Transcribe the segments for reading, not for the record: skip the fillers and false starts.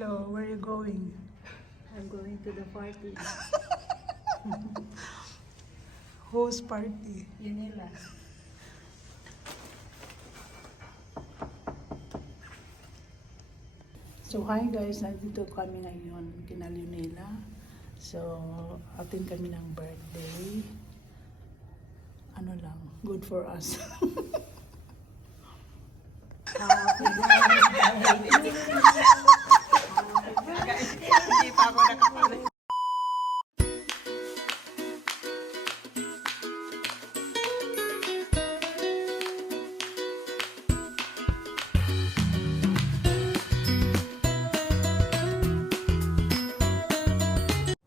Hello, where are you going? I'm going to the party. Whose party? Unila. So hi guys, nandito kami ngayon kina Leonela. So atin kami ng birthday. Ano lang, good for us. Happy birthday. Hindi pa ako nakapalik.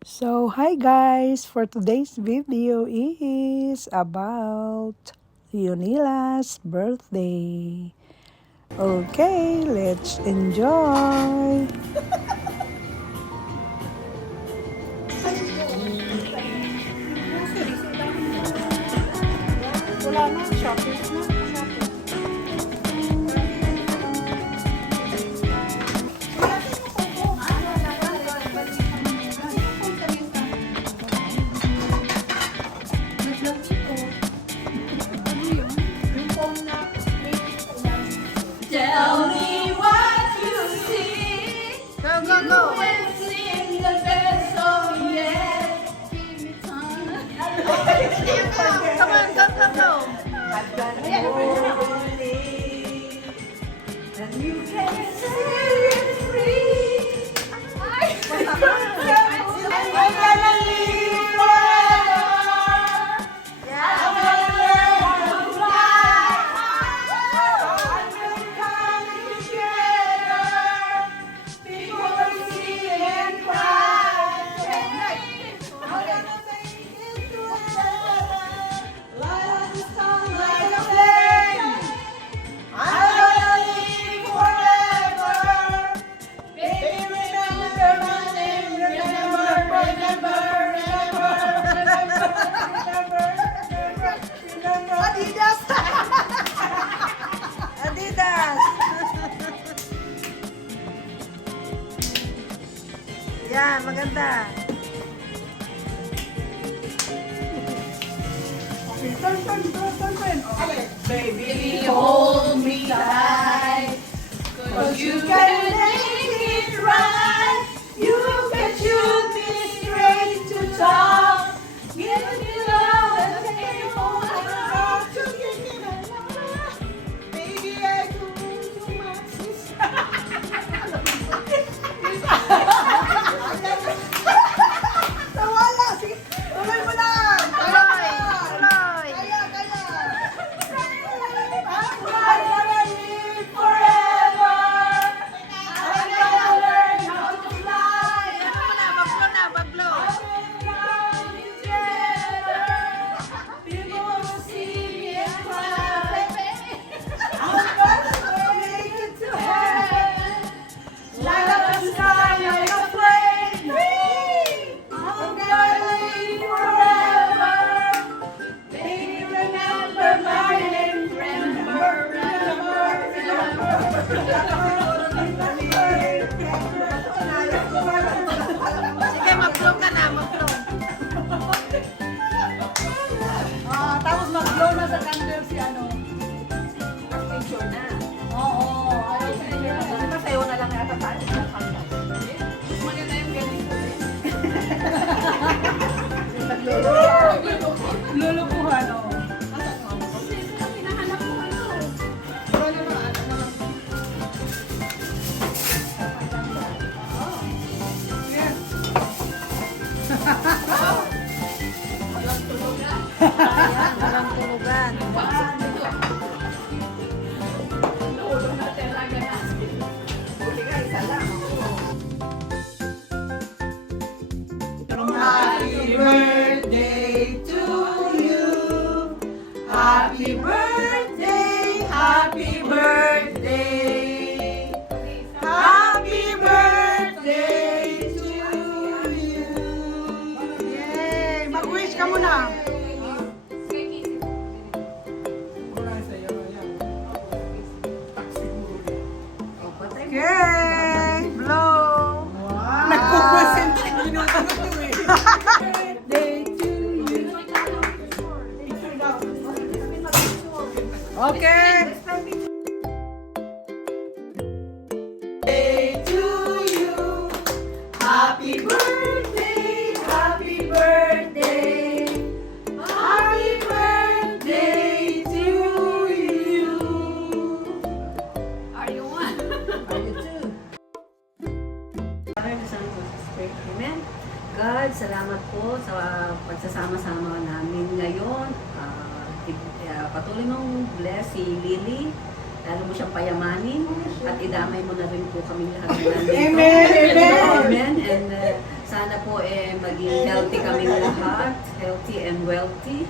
So hi guys, for today's video is about Leonela's birthday. Okay, let's enjoy. Wala na, shopping na. Tell me what you see. Go, go, go. When sing the best song yet. Give me time. Come on, go, go, go. And you can set it free. I'm gonna live forever. I'm gonna learn how to fly. I'm gonna come together. People will see and cry. I'm gonna make it together. Light the sun like a flame. I'm gonna live forever. Baby, remember my name. Remember, remember, remember. Adidas. Adidas. Yan, maganda. Baby, hold me tight. 'Cause you can make it right. You can shoot me straight to top. Give me love and take it home. To give me the love. Baby, I do too much. Nawala si. Tuloy mo lang. Tuloy, tuloy. Kaya, kaya. I'm gonna live forever. I'm gonna learn how to fly. Baglo na, baglo. I will come together. People will see me and cry. I'm gonna make it to heaven. Light up the sky like a flame. I'm gonna live forever. Baby, remember my name. Remember, remember, Sige, maglo ka na, maglo. Tapos mag-blow na sa candle si ano. Picture na. Oo, ayaw sa inyo. Kasi pasayo na lang yata tayo sa candle. Maganda yung ganito eh. Lulukuhan, oo. Kasi ito ang hinahanap ko ngayon. Ayan, walang tulugan. Naulo na talaga natin. Happy birthday to you. Happy birthday, happy birthday. Happy birthday to you. Yay! Mag-wish ka muna. Okay, blow. Birthday to you. Okay. Birthday to you. Happy birthday, happy birthday. Happy birthday to you. Are you one? Are you too? Father, the Son, and the Spirit. Amen. God, salamat po sa pagsasama-sama namin ngayon. Patuloy mong bless si Lily. Lalo mo siyang payamanin. At idamay mo na rin po kami lahat ng nandito. Amen, amen. Amen. And sana po maging healthy kami lahat. Healthy and wealthy.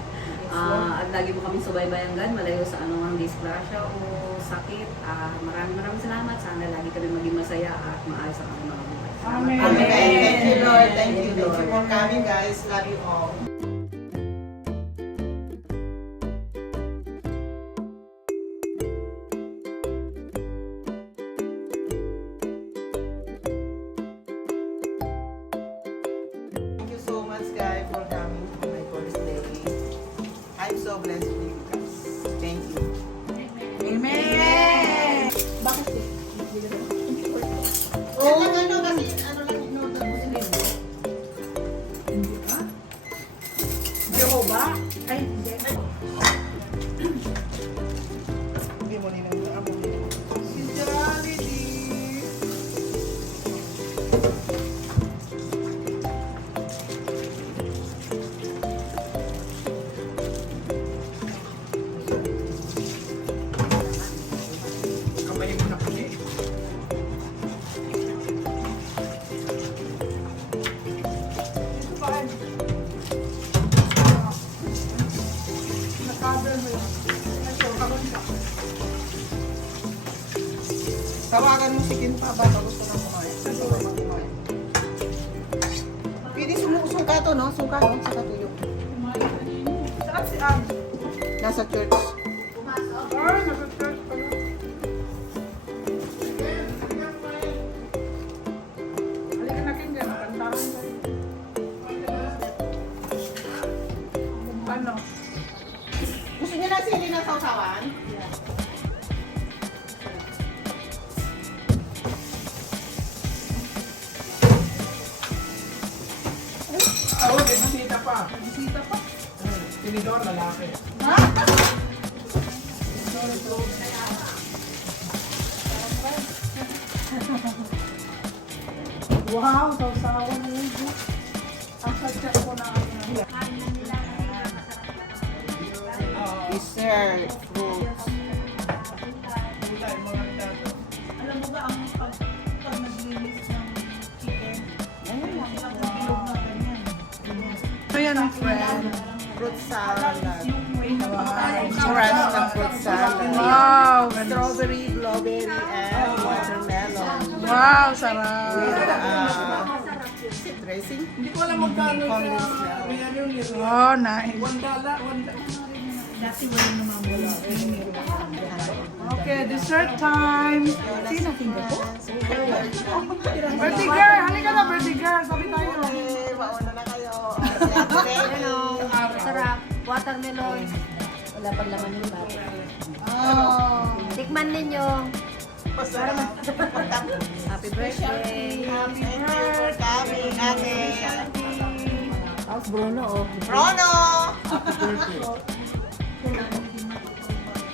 At lagi mo kami subaybayangan, malayo sa anumang disgrasya o sakit. Maraming salamat. Sana lagi kami maging masaya at maayos ang aming mga buhay. Salamat. Amen. Amen. Thank you, Lord. Thank you. Thank you, Thank you Lord. for coming, guys. Love you all. Thank you so much, guys, for coming to my birthday. I'm so blessed with you guys. Thank you. Amen. Oh, ano kasi, ano lang inood na Muslim. Hindi ba? Jehovah? Ay, hindi. Hindi mo nila amo. Si Jollibee. Kamay mo na kami. Tawagan mo si Kim pa ba? Gusto na kumain. Gusto na kumain. Pwede suka to, no? Suka, no? Saka tuyo. Saan si Ab? Nasa church. Ay, nag-church pala. Halika na kin dyan, kantahan na rin. Ano? Gusto niyo na sili na sausawan? Oo, may bisita pa. May bisita pa? Tinidor, lalaki. Wow, sausawan na yun. Ang sadya ko na ano na. Dessert, fruits. Alam mo ba ang pag naglinis ng chicken? Ang bilog na ganyan. Ayan ang friend. Fruit salad. Yung way na Crunch ng fruit salad. Wow, Strawberry, blueberry, and watermelon. wow, sarap. With dressing. Hindi ko alam magkano Condensed milk. Oh, nice. $1. Okay, dessert time. Sino tinggal ko? Birthday girl, halika na birthday girl. Sabi tayo. Okay, mauna na kayo. Ano? Sarap. Watermelon. Wala pang laman yung bago. Oh. Tikman ninyo. Happy birthday. Happy birthday. Coming, ate. Tapos Bruno, oh. Rono!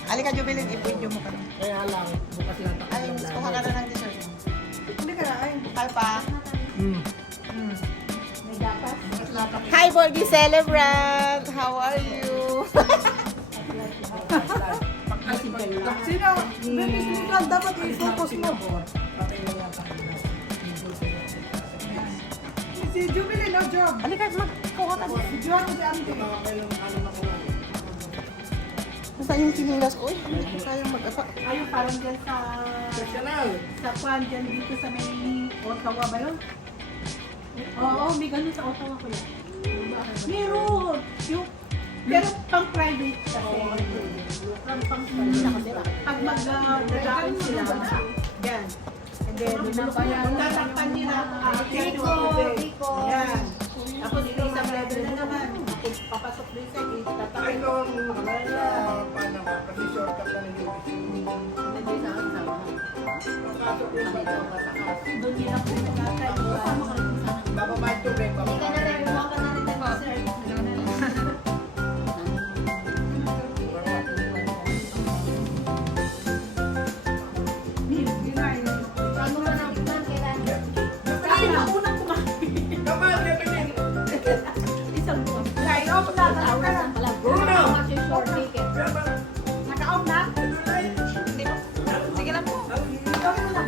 Halika, Jubilin. I-video mo ka na. Kaya lang, bukas lang. Ay, kuha ka na ng dessert. Hindi ka na. Ay, bukal pa. May gatas. Hi, Borgie Celebrant! How are you? Sino? Baby, sino dapat i-focus mo? Si Jubilin, no job. Halika, magkuha ka din. Job si Auntie. Nasaan yung sinilas ko? Uy, hindi ko kayang mag-apa. Ayun, parang dyan sa... Sa kwan dyan dito sa may Ottawa ba yun? Oo, may ganun sa Ottawa ko yan. Meron! Yung, pero pang private kasi. Pang pag mag-dadaan sila. Yan. And then, tatakpan nila. Tiko! Doon nila po yung tatay. Kasama ka rin sana. Hindi ka na rin gumawa na rin tayo, sir. Ano ka na, ma'am, kailangan? Ay, naunang kumain. Isang buwan. Naka-off na. Saan pala? How much is your ticket? Naka-off na? Sige lang po. Gawin mo na.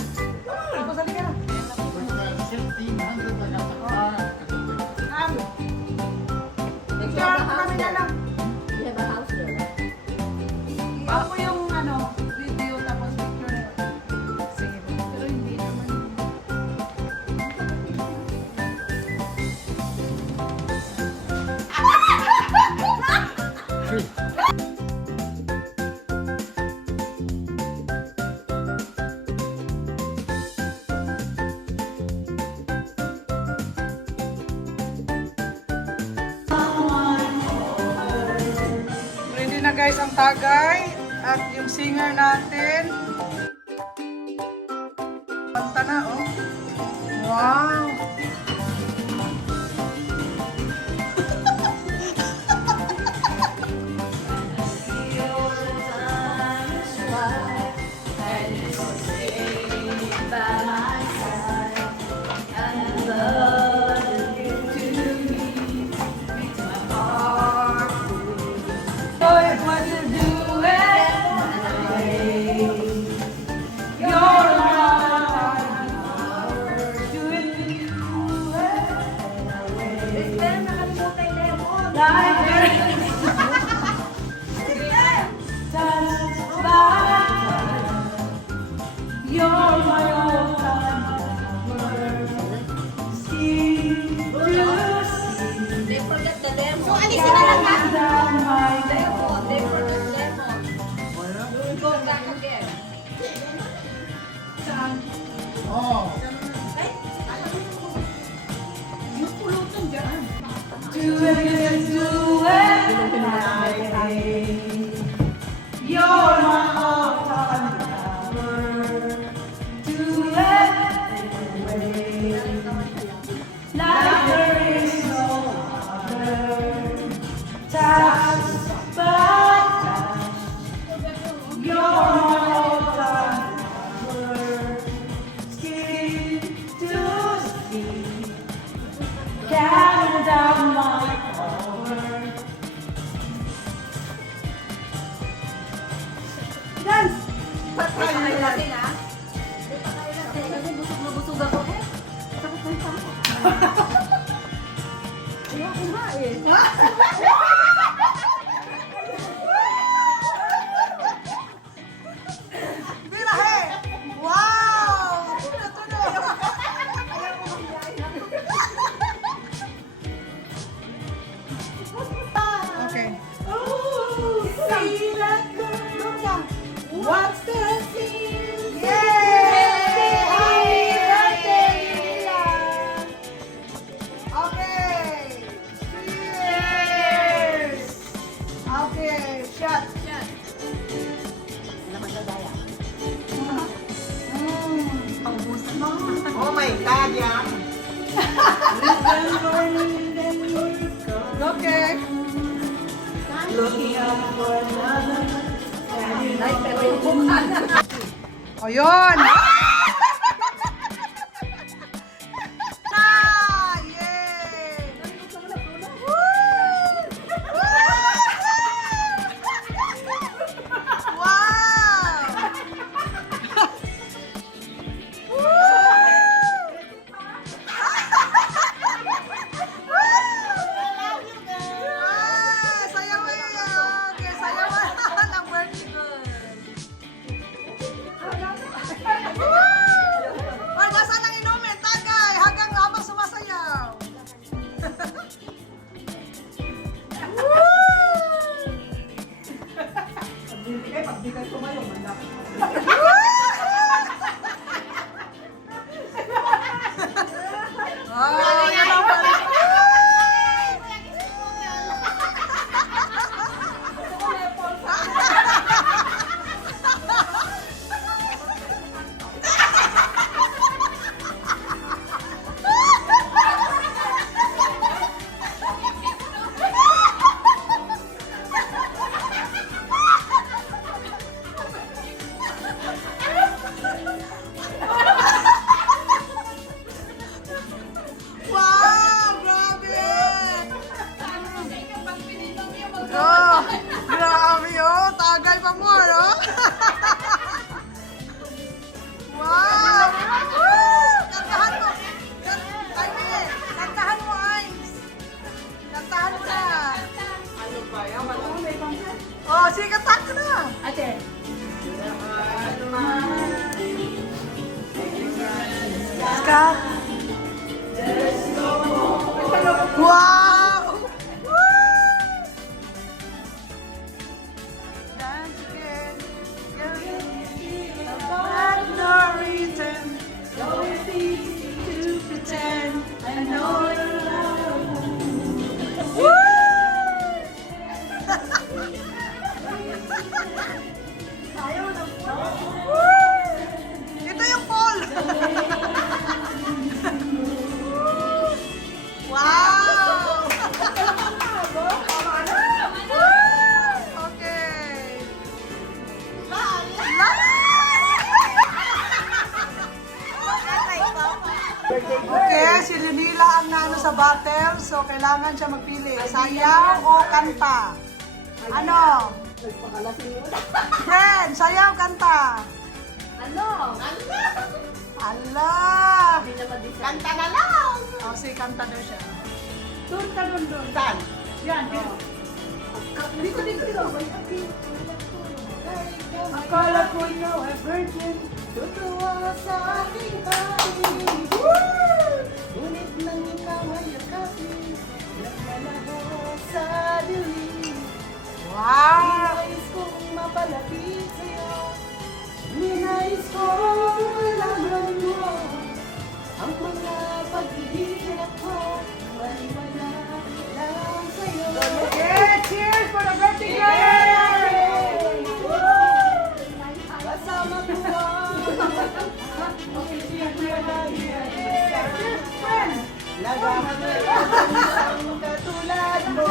Tapos halika na. Picture kami na lang. You have a house there. Ako yung video tapos picture na. Sige po. Pero hindi naman. Ready na guys ang tagay at yung singer natin. Kanta na oh. Wow! They forget the demo. So, alisin na lang ha? Demo. They forget demo. Go back again. Yung pulutan dyan. You're my all-time lover. To every like there is no other. Touch by touch. You're my all-time lover. Skin to skin. Counting down my hours. Dance! Ba't pa kayo lasing ha? Kasi busog na busog ako eh. Sakit na yung pangko. Ayoko nga eh. Birahe! Wow! Tuloy! Okay. What's the scene? Okay. Cheers! Okay, shot. Oh my God, yeah. Okay. Looking out for another. Ay, pero yung mukha na. Ayun! Ah! Yay! Woo! mo, ano? Wow! Woo! Kantahan mo! Kantahan mo, Ice! Kantahan ka! Oh, sige, kantahan ka na! Ate. Scott! Wow! Woo! Dance again. Back no return. So it's easy to pretend I know you love me. Woo! Ito yung Paul! Wow! Okay. Okay, si Lenila ang nano sa battle, so kailangan siya magpili. Sayaw o kanta? Ano? Friend, sayaw, kanta. Ano? Allah! Kanta na lang! O, sige, kanta daw siya. Doon ka doon. Saan? Yan. Dito. Akala ko ikaw ay virgin. Tutuwa sa aking pag-ibig. Ngunit nang ikaw ay yakapin, nagmalaho sa dilim. Wow! Ninais kong mapalapit sa'yo. Ninais kong malaman mo ang mga pag-iiyak ko. Wala lang sa'yo. Okay, cheers for the birthday girl! Kasama ko Lagangan ang katulad mo.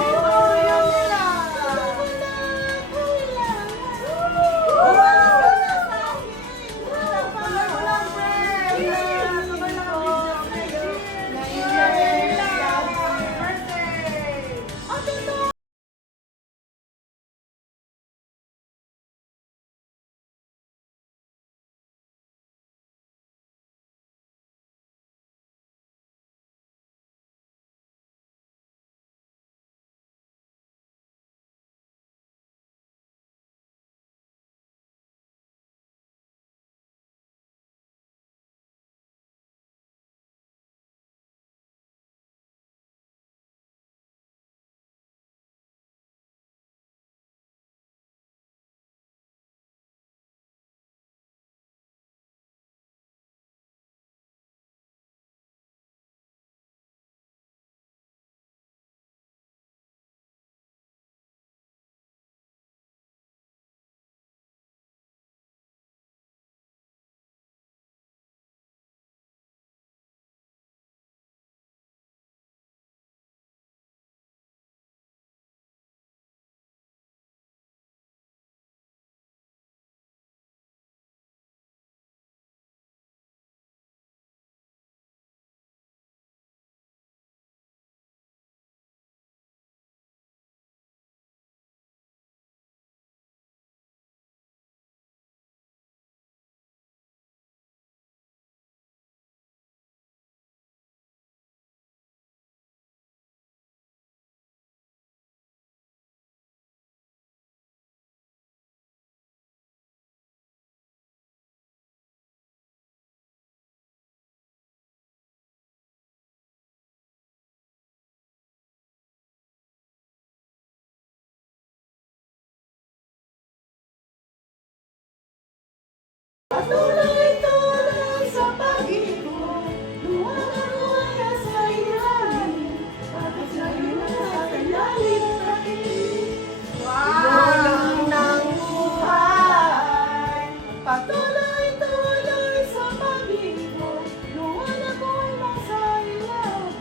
Tuloy-tuloy sa pag-ibig mo, luwag-luwag sa ilalim, pagkat sa'yo na sa ilalim aking ulan ng buhay. Patuloy-tuloy sa pag-ibig mo, luwag-luwag nasa ilalim,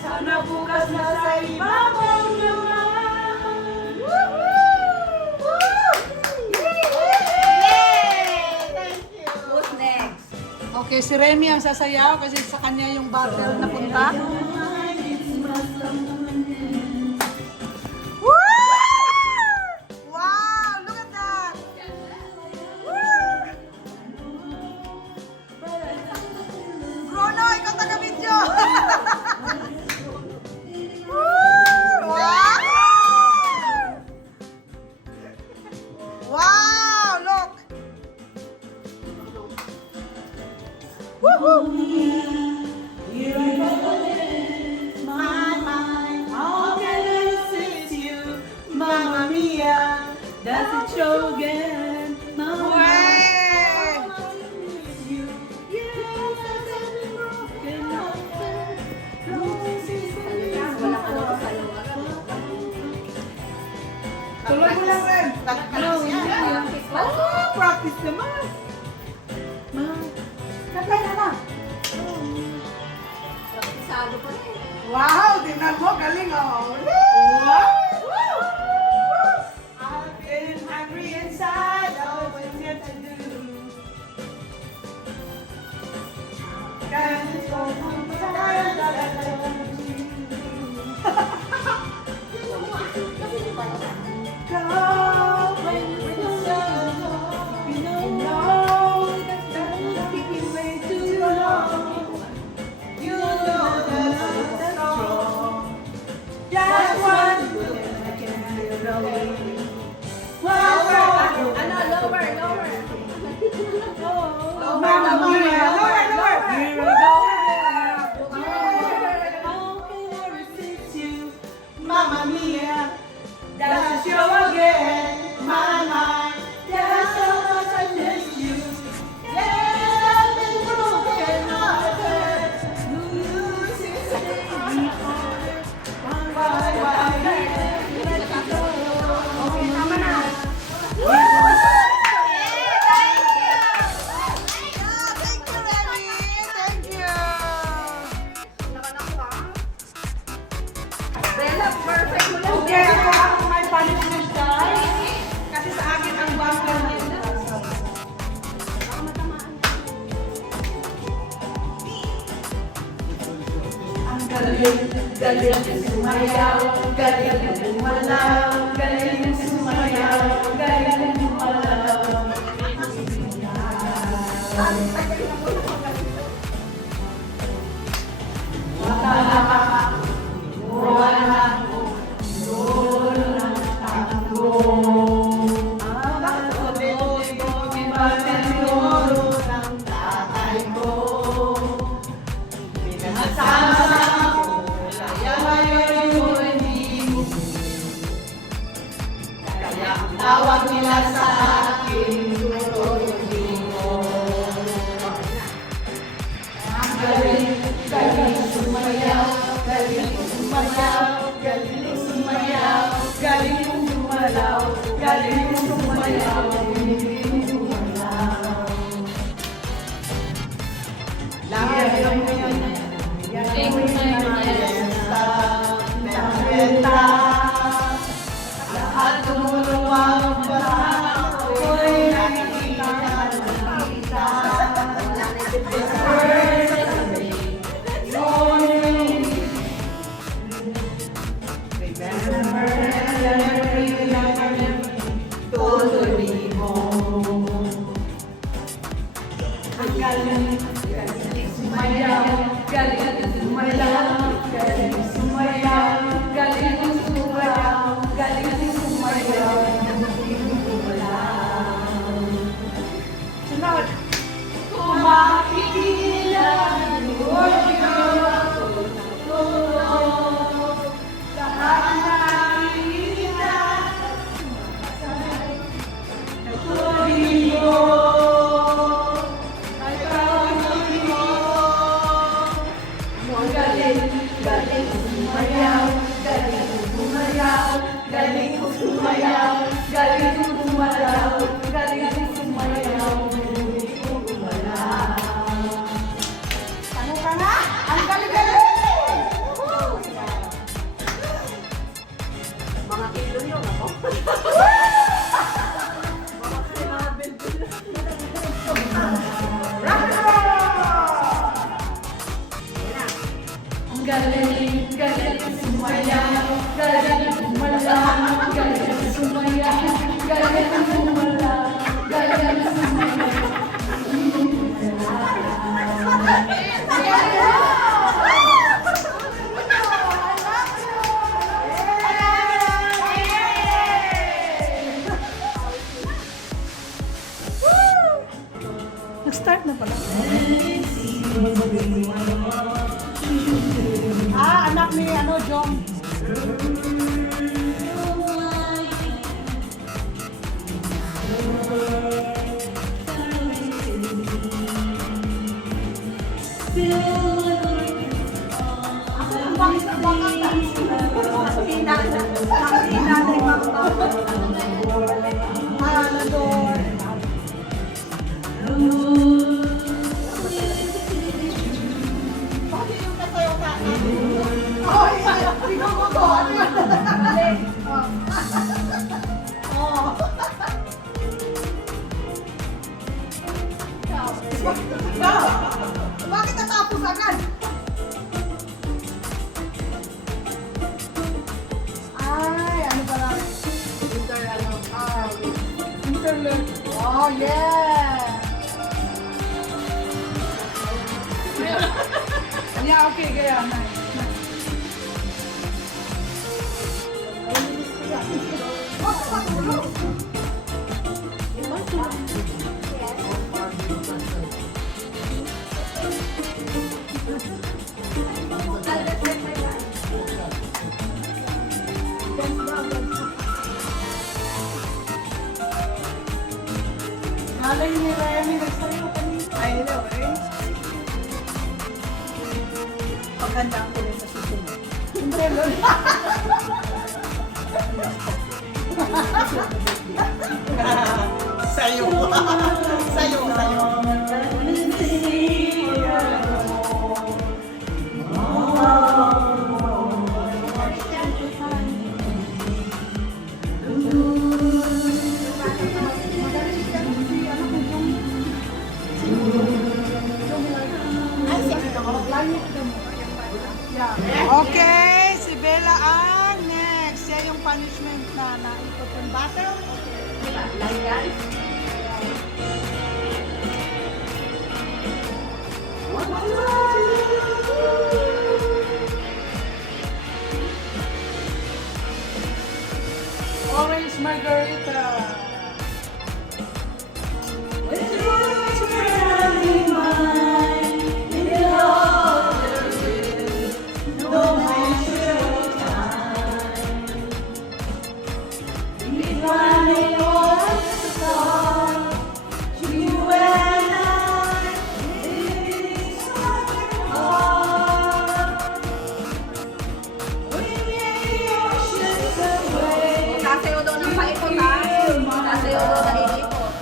sana bukas na sa ibabaw naman. Woohoo! Who's next? Okay, si Remy ang sasayaw kasi sa kanya yung battle na punta. Woo! Wow! Look at that! practice naman. Ma, katay na lang. Praktisado pa rin. Wow, tingnan mo, galing oh. Wow! I've been hungry inside, oh, what's yet to do? Can't go home, but I love you. Go when the sun, you know that's taking way too long. You know that I'm strong. That's one thing I can feel away. Ano, lower. Mamma mia, lower. Here we go. How can I resist you? Mamma mia, that's you again, my mind. There's so much I miss you. Yes, I've been broken hearted. Losing sleep. Why, let you go. Okay, tama na. Bella, perfect mo lang. Okay, ako may punishment guys. Kasi sa akin ang bumper nila. Ang galing sumayaw, galing gumalaw, galing sumayaw, galing gumalaw. Tawag nila sa akin, ang galing sumayaw, galing sumayaw, galing sumayaw, galing gumalaw, galing sumayaw, galing gumalaw. Lagi ang lahat tumulong bata ako'y nakikita. Tuloy mo. Ang galing sumayaw, galing sumayaw, galing sumayaw, galing sumayaw, galing sumayaw, sunod. Kumakikilan, lahat nakikita, tuloy mo. Sumayaw, galing sumayaw, galing sumayaw, galing sumayaw, galing sumayaw, galing sumayaw. Ano ka nga? Ang galing-galing! Mga kilo yun, ako. Ang galing, galing sumayaw, galing gumalaw, galing sumayaw, galing gumalaw, galing sumayaw. Nag-start na pala. Anak ni Jom. ako. Ano yan? Oh. Bakit natapos agad? Ay, ano ba lang? Interlude. Oh, yeah! Yeah, okay, kaya. Nice. Alay ni Remy, nagsayo kanina. I know, eh? Paghandaan ko rin sa susunod. Interlude. Sayo. Sayo, sayo. Okay, si Bella ang next. Siya yung punishment na naikot yung battle. Orange margarita. Sasayo daw ng paikot, ha? Sasayo daw ng inikot.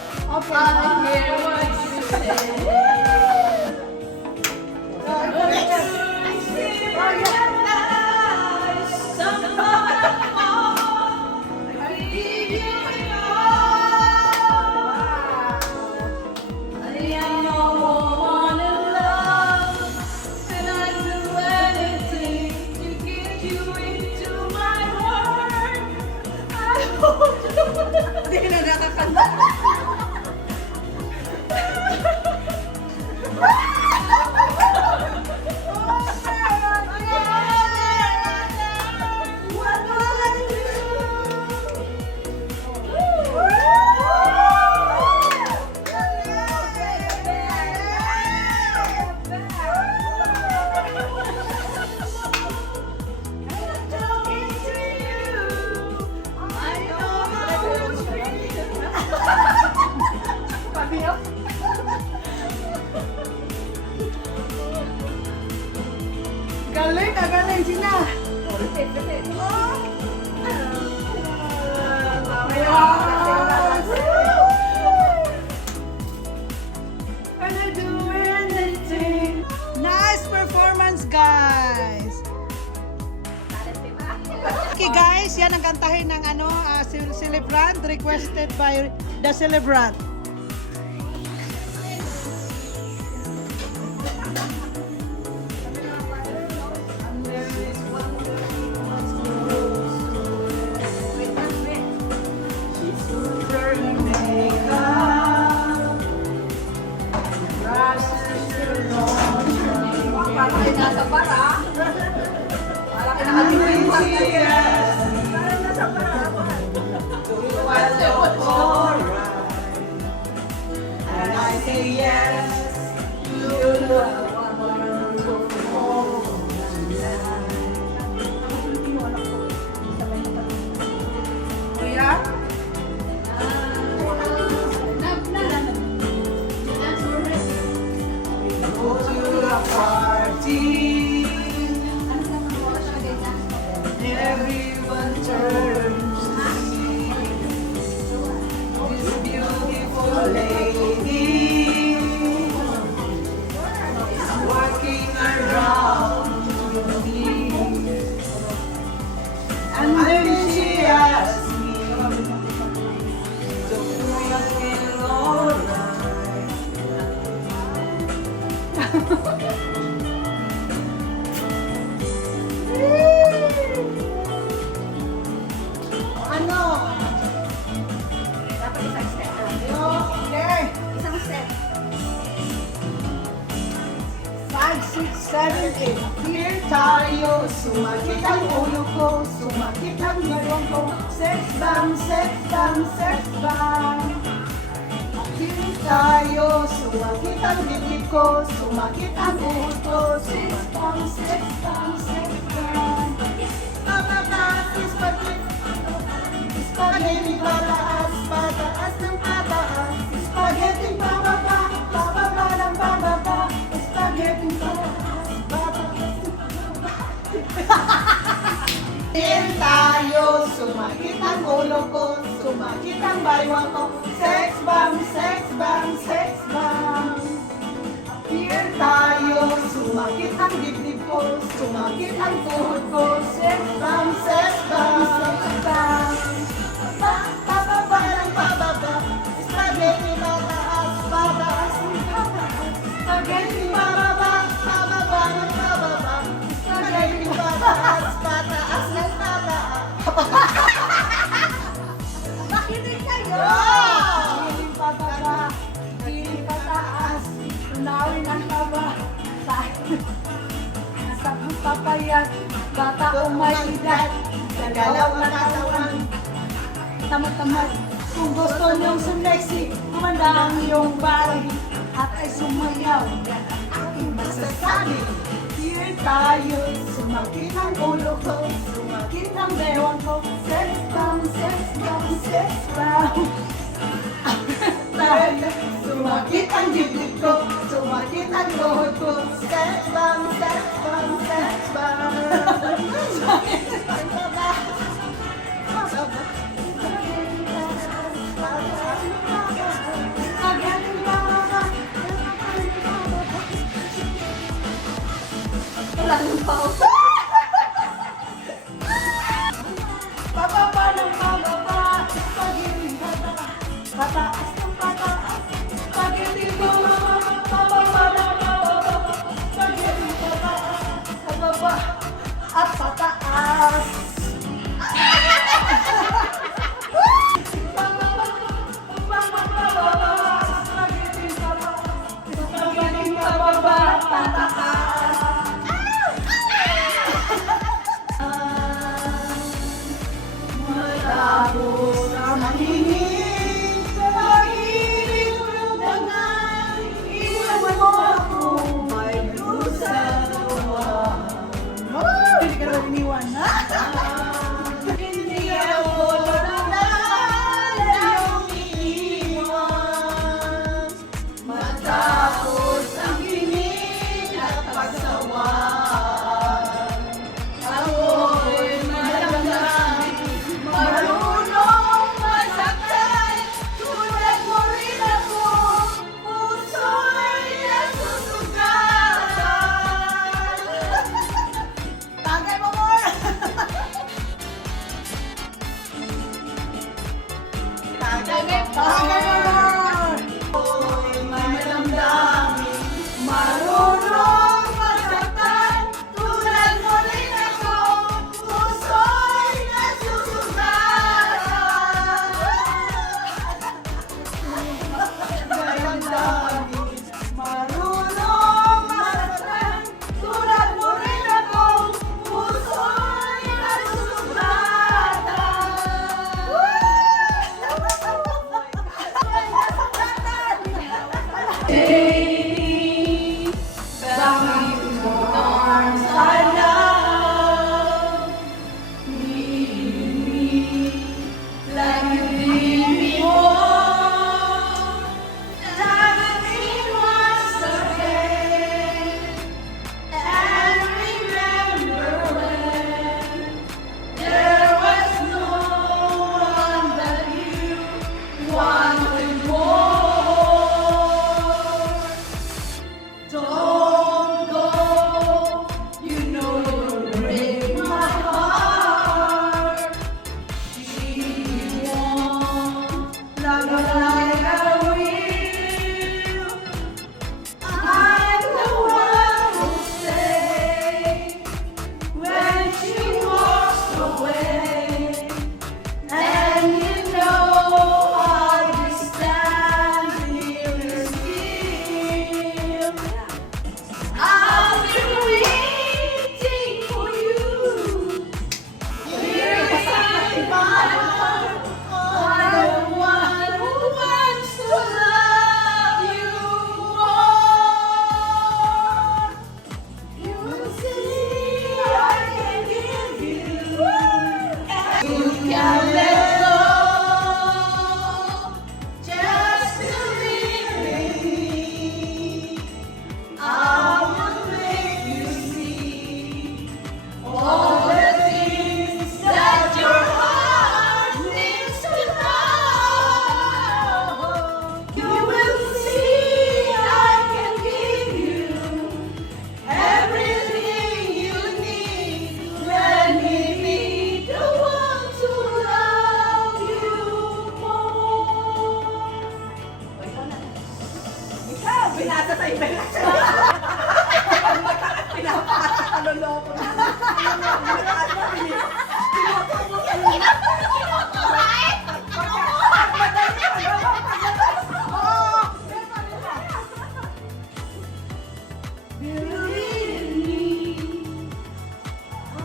Hindi na nakakanta. Galing na galing sila. Nice performance, guys. Okay, guys, yan ang kantahin ng celebrant requested by the celebrant. Parang ay nasa para. Parang ay nakalimutan ka niya. Parang nasa para. And I say yes, you know. Kuya? Go to the party. Everyone turns to see this beautiful lady. tayo, sumakit ang ulo ko, sumakit ang dalawang ko. Sex bomb, sex bomb, sex bomb. Here tayo, sumakit ang dibdib ko, sumakit ang uhod ko. Sex bomb, sex bomb, sex bomb. Pataas, spaghetti, spaghetti pataas, pataas ng pataas. Spaghetti bababa, bababa ng bababa. Spaghetti pataas, bababa. Here tayo, sumakit ang ulo ko, sumakit ang baywang ko. Sex bomb, sex bomb, sex bomb. Here tayo, sumakit ang dibdib ko, sumakit ang tuhod ko. Sex bomb, sex bomb, sex bomb. Bababa ng bababa, spaghetti pataas, pataas ng pataas. Spaghetti bababa, bababa ng bababa. Spaghetti pataas, pataas ng pataas. Makinig kayo! Hiling bababa, hiling pataas, unawin ang baba. Sa papayat, bata kong may edad, nagalaw na katawan. Tamad-tamad, kung gusto niyong sumexy, kumanda ang iyong body at ay sumayaw. Yan ang aking masasabi. Here tayo, sumakit ang ulo ko, sumakit ang bewang ko. Sex bomb, sex bomb, sex bomb. Tayo, sumakit ang dibdib ko, sumakit ang tuhod ko. Sex bomb, sex bomb, sex bomb. Sumakit ang baba. Wala nang pause. Bababa ng bababa, spaghetti bababa, pataas ng pataas, spaghetti bababa, bababa ng bababa, spaghetti pataas, bababa at pataas. Spaghetti bababa, pataas. Matapos ang hingin sa pag-ibig ng dangan, iwan mo ako may blusa. Hindi ka naman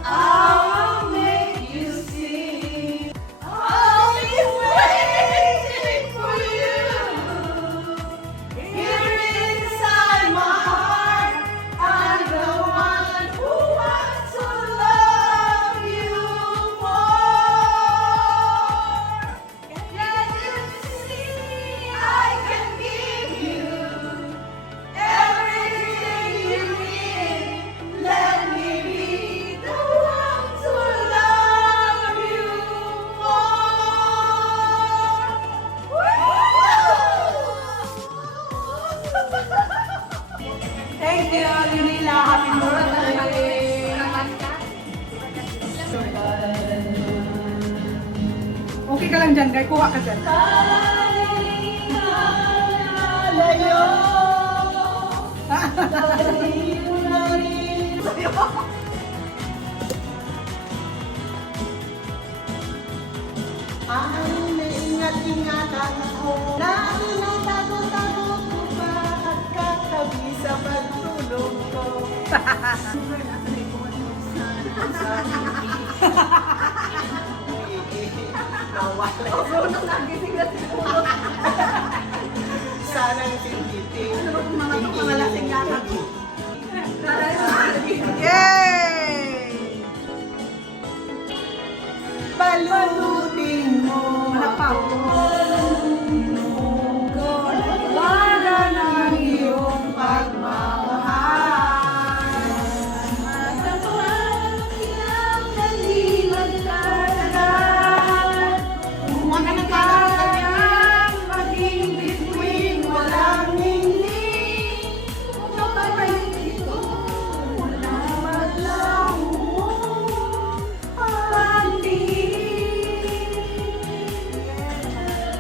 I'll make you see. I'll be waiting for you. Here inside my heart, I'm the one who wants to love you more. Can't you see I can give you everything you need? Let me be the one to love you more. Thank you, Lunila. Happy birthday. Okay ka lang dyan, guys. Kuha ka dyan. Ang naingat-ingatan ako na tinatago-tago ko ba at katabi sa pagtulog ko. Sana tingiting. Mga lasing yata ko. Yay! Balutin mo ako. Wala ng iyong pagmamahal. Matapan ang naliligtasan. Kung kayang maging bituin, walang ningning. Kapag ito, wala malang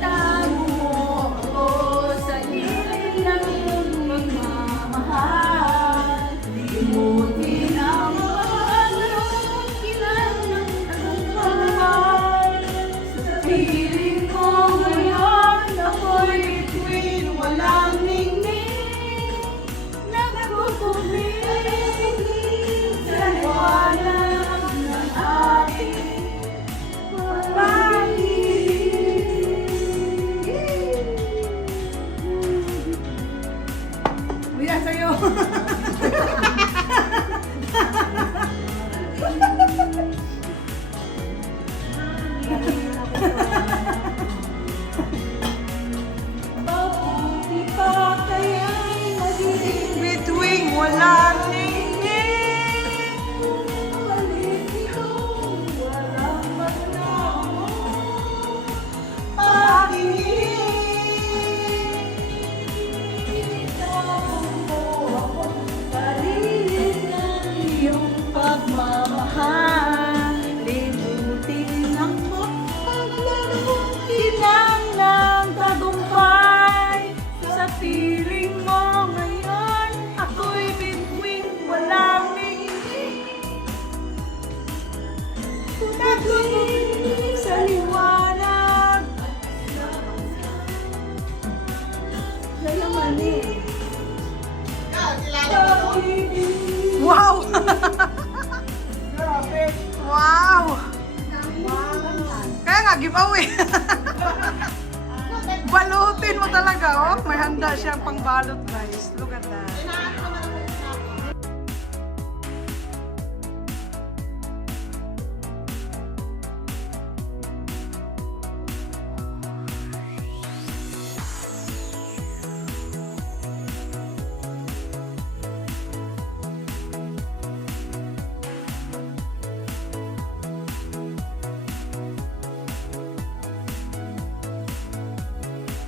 tago mo ako sa lilim ng iyong pagmamahal. Limutin ang mga kilan ng tagumpay. Sa piling ko ngayon, ako'y bituin, walang ningning. Nagkukumiling sa liwanag ng ating Kuya, sa'yo. Mabuti pa kaya'y magiging bituing walang ningning. Balik ito, walang maglaho. Itago mo ako sa lilim ng iyong pagmamahal. Limutin ang paglalong kinang ng tagumpay. Sa piling mo ngayon, ako'y bituing walang ningning. Nagkukuling sa liwanag. Nalamanin. Wow! Wow! Kaya nga, giveaway. Balutin mo talaga, oh. May handa siyang pangbalot, guys. Look at that.